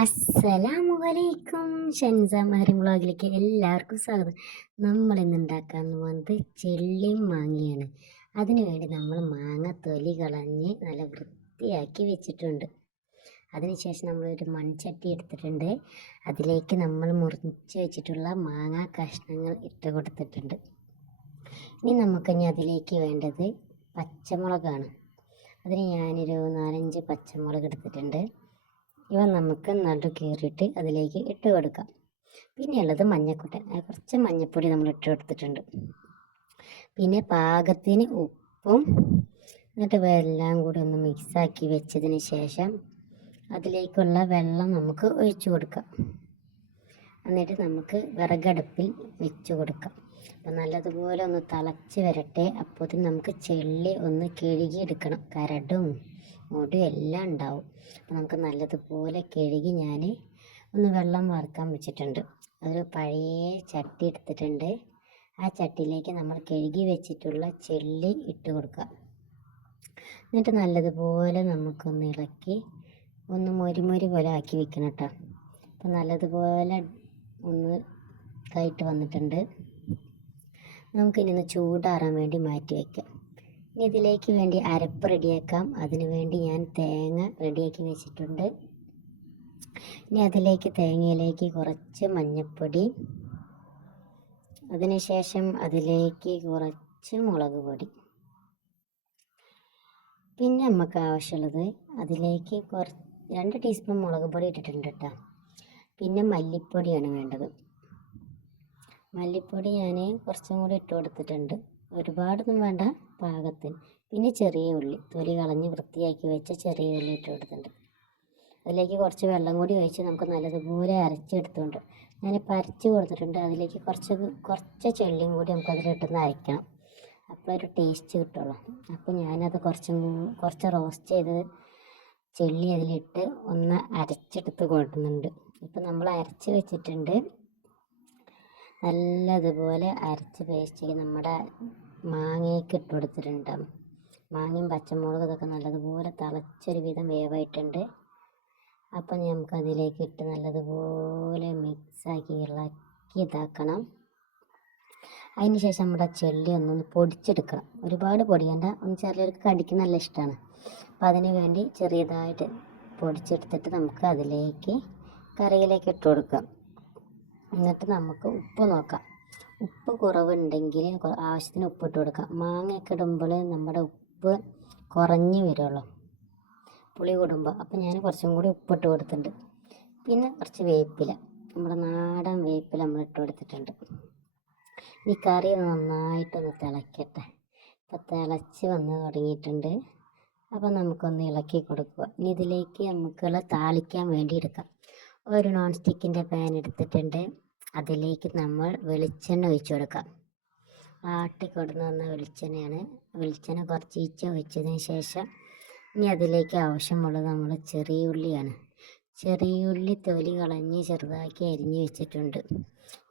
അസ്സലാമലൈക്കും മഹരിം വ്ളോഗിലേക്ക് എല്ലാവർക്കും സ്വാഗതം. നമ്മൾ ഇന്ന് ഉണ്ടാക്കാൻ പോകുന്നത് ചെള്ളിയും മാങ്ങയാണ്. അതിനുവേണ്ടി നമ്മൾ മാങ്ങ തൊലി കളഞ്ഞ് നല്ല വൃത്തിയാക്കി വെച്ചിട്ടുണ്ട്. അതിനുശേഷം നമ്മളൊരു മൺചട്ടി എടുത്തിട്ടുണ്ട്. അതിലേക്ക് നമ്മൾ മുറിച്ച് വെച്ചിട്ടുള്ള മാങ്ങ കഷ്ണങ്ങൾ ഇട്ട് കൊടുത്തിട്ടുണ്ട്. ഇനി നമുക്കിനി അതിലേക്ക് വേണ്ടത് പച്ചമുളകാണ്. അതിന് ഞാനൊരു നാലഞ്ച് പച്ചമുളക് എടുത്തിട്ടുണ്ട്. ഇവ നമുക്ക് നല്ല കീറിയിട്ട് അതിലേക്ക് ഇട്ട് കൊടുക്കാം. പിന്നെയുള്ളത് മഞ്ഞക്കുട്ടൻ. കുറച്ച് മഞ്ഞപ്പൊടി നമ്മൾ ഇട്ട് കൊടുത്തിട്ടുണ്ട്. പിന്നെ പാകത്തിന് ഉപ്പും എന്നിട്ട് എല്ലാം കൂടി ഒന്ന് മിക്സാക്കി വെച്ചതിന് ശേഷം അതിലേക്കുള്ള വെള്ളം നമുക്ക് ഒഴിച്ചു കൊടുക്കാം. എന്നിട്ട് നമുക്ക് വിറകടുപ്പിൽ വെച്ച് കൊടുക്കാം. അപ്പം നല്ലതുപോലെ ഒന്ന് തിളച്ച് വരട്ടെ. അപ്പോഴത്തേന് നമുക്ക് ചെള്ളി ഒന്ന് കഴുകിയെടുക്കണം കരടും മുടും എല്ലാം ഉണ്ടാവും. അപ്പോൾ നമുക്ക് നല്ലതുപോലെ കഴുകി ഞാൻ ഒന്ന് വെള്ളം വറുക്കാൻ വെച്ചിട്ടുണ്ട്. അതൊരു പഴയ ചട്ടി എടുത്തിട്ടുണ്ട്. ആ ചട്ടിയിലേക്ക് നമ്മൾ കഴുകി വെച്ചിട്ടുള്ള ചെള്ളി ഇട്ട് കൊടുക്കുക. എന്നിട്ട് നല്ലതുപോലെ നമുക്കൊന്ന് ഇളക്കി ഒന്ന് മൊരിമൊരി പോലെ ആക്കി വെക്കണം കേട്ടോ. അപ്പോൾ നല്ലതുപോലെ ഒന്ന് ഇതായിട്ട് വന്നിട്ടുണ്ട്. നമുക്കിനി ചൂടാറാൻ വേണ്ടി മാറ്റി വയ്ക്കാം. ഇനി ഇതിലേക്ക് വേണ്ടി അരപ്പ് റെഡിയാക്കാം. അതിനു വേണ്ടി ഞാൻ തേങ്ങ റെഡിയാക്കി വെച്ചിട്ടുണ്ട്. ഇനി അതിലേക്ക് തേങ്ങയിലേക്ക് കുറച്ച് മഞ്ഞൾപ്പൊടി അതിനുശേഷം അതിലേക്ക് കുറച്ച് മുളക് പൊടി. പിന്നെ നമുക്ക് ആവശ്യമുള്ളത് അതിലേക്ക് കുറച്ച് രണ്ട് ടീസ്പൂൺ മുളക് പൊടി ഇട്ടിട്ടുണ്ട് കേട്ടോ. പിന്നെ മല്ലിപ്പൊടിയാണ് വേണ്ടത്. മല്ലിപ്പൊടി ഞാൻ കുറച്ചും കൂടി ഇട്ട് കൊടുത്തിട്ടുണ്ട്. ഒരുപാടൊന്നും വേണ്ട പാകത്തിന്. പിന്നെ ചെറിയ ഉള്ളി. തൊലി കളഞ്ഞ് വൃത്തിയാക്കി വെച്ച ചെറിയ ഉള്ളി ഇട്ട് കൊടുത്തിട്ടുണ്ട്. അതിലേക്ക് കുറച്ച് വെള്ളം കൂടി ഒഴിച്ച് നമുക്ക് നല്ലതുപോലെ അരച്ചെടുത്തുകൊണ്ട് ഞാനിപ്പോൾ അരച്ച് കൊടുത്തിട്ടുണ്ട്. അതിലേക്ക് കുറച്ച് കുറച്ച് ചെള്ളിയും കൂടി നമുക്ക് അതിലിട്ടൊന്ന് അരയ്ക്കണം. അപ്പോൾ ഒരു ടേസ്റ്റ് കിട്ടുള്ളൂ. അപ്പോൾ ഞാനത് കുറച്ചും കുറച്ച് റോസ്റ്റ് ചെയ്ത് ചെള്ളി അതിലിട്ട് ഒന്ന് അരച്ചെടുത്ത് കൊടുക്കുന്നുണ്ട്. ഇപ്പം നമ്മൾ അരച്ച് വെച്ചിട്ടുണ്ട്. നല്ലതുപോലെ അരച്ച് പേസ്റ്റ് നമ്മുടെ മാങ്ങയ്ക്ക് ഇട്ട് കൊടുത്തിട്ടുണ്ട്. മാങ്ങയും പച്ചമുളകും ഇതൊക്കെ നല്ലതുപോലെ തിളച്ചൊരു വിധം വേവായിട്ടുണ്ട്. അപ്പം നമുക്കതിലേക്ക് ഇട്ട് നല്ലതുപോലെ മിക്സാക്കി ഇളക്കി ഇതാക്കണം. അതിന് ശേഷം നമ്മുടെ ചെല്ലി ഒന്നൊന്ന് പൊടിച്ചെടുക്കണം. ഒരുപാട് പൊടിയണ്ട ഒന്ന് ചിലർക്ക് കടിക്ക് നല്ല ഇഷ്ടമാണ് അപ്പം അതിന് വേണ്ടി ചെറിയതായിട്ട് പൊടിച്ചെടുത്തിട്ട് നമുക്ക് അതിലേക്ക് കറിയിലേക്ക് ഇട്ട് കൊടുക്കുക എന്നിട്ട് നമുക്ക് ഉപ്പ് നോക്കാം. ഉപ്പ് കുറവുണ്ടെങ്കിൽ ആവശ്യത്തിന് ഉപ്പ് ഇട്ട് കൊടുക്കാം. മാങ്ങയൊക്കെ ഇടുമ്പോൾ നമ്മുടെ ഉപ്പ് കുറഞ്ഞു വരുള്ളൂ. പുളി കൂടുമ്പോൾ. അപ്പം ഞാൻ കുറച്ചും കൂടി ഉപ്പിട്ട് കൊടുത്തിട്ടുണ്ട്. പിന്നെ കുറച്ച് വേപ്പില. നമ്മുടെ നാടൻ വേപ്പില നമ്മൾ ഇട്ട് കൊടുത്തിട്ടുണ്ട്. ഈ കറി നന്നായിട്ടൊന്ന് തിളയ്ക്കട്ടെ ഇപ്പം തിളച്ച് വന്ന് തുടങ്ങിയിട്ടുണ്ട്. അപ്പം നമുക്കൊന്ന് ഇളക്കി കൊടുക്കുക. ഇനി ഇതിലേക്ക് നമുക്കുള്ള താളിക്കാൻ വേണ്ടി എടുക്കാം. ഒരു നോൺ സ്റ്റിക്കിന്റെ പാൻ എടുത്തിട്ടുണ്ട്. അതിലേക്ക് നമ്മൾ വെളിച്ചെണ്ണ ഒഴിച്ചു കൊടുക്കാം. ആട്ടി കൊടുന്ന് വന്ന വെളിച്ചെണ്ണയാണ്. വെളിച്ചെണ്ണ കുറച്ച് ഈച്ച ഒഴിച്ചതിന് ശേഷം ഇനി അതിലേക്ക് ആവശ്യമുള്ളത് നമ്മൾ ചെറിയ ഉള്ളിയാണ്. ചെറിയ ഉള്ളി തൊലി കളഞ്ഞ് ചെറുതാക്കി അരിഞ്ഞ് വെച്ചിട്ടുണ്ട്.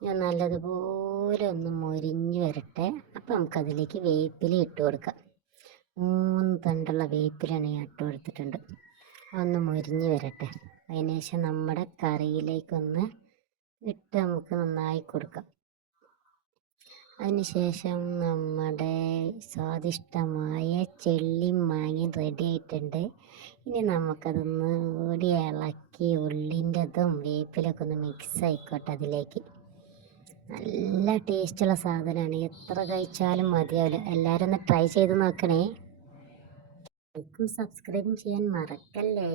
ഞാൻ നല്ലതുപോലെ ഒന്ന് മൊരിഞ്ഞ് വരട്ടെ. അപ്പം നമുക്കതിലേക്ക് വേപ്പില ഇട്ട് കൊടുക്കാം. മൂന്ന് തണ്ടുള്ള വേപ്പിലാണ് ഞാൻ ഇട്ട് കൊടുത്തിട്ടുണ്ട്. ഒന്ന് മൊരിഞ്ഞ് വരട്ടെ. അതിന് ശേഷം നമ്മുടെ കറിയിലേക്കൊന്ന് ഇട്ട് നമുക്ക് നന്നായി കൊടുക്കാം. അതിനുശേഷം നമ്മുടെ സ്വാദിഷ്ടമായ ചെള്ളി മാങ്ങി റെഡി ആയിട്ടുണ്ട്. ഇനി നമുക്കതൊന്ന് കൂടി ഇളക്കി ഉള്ളിന്റെതും വേപ്പിലൊക്കെ ഒന്ന് മിക്സ് ആയിക്കോട്ടെ അതിലേക്ക്. നല്ല ടേസ്റ്റുള്ള സാധനമാണ്. എത്ര കഴിച്ചാലും മതിയാവില്ല. എല്ലാവരും ഒന്ന് ട്രൈ ചെയ്ത് നോക്കണേ. ലൈക്കും സബ്സ്ക്രൈബും ചെയ്യാൻ മറക്കല്ലേ?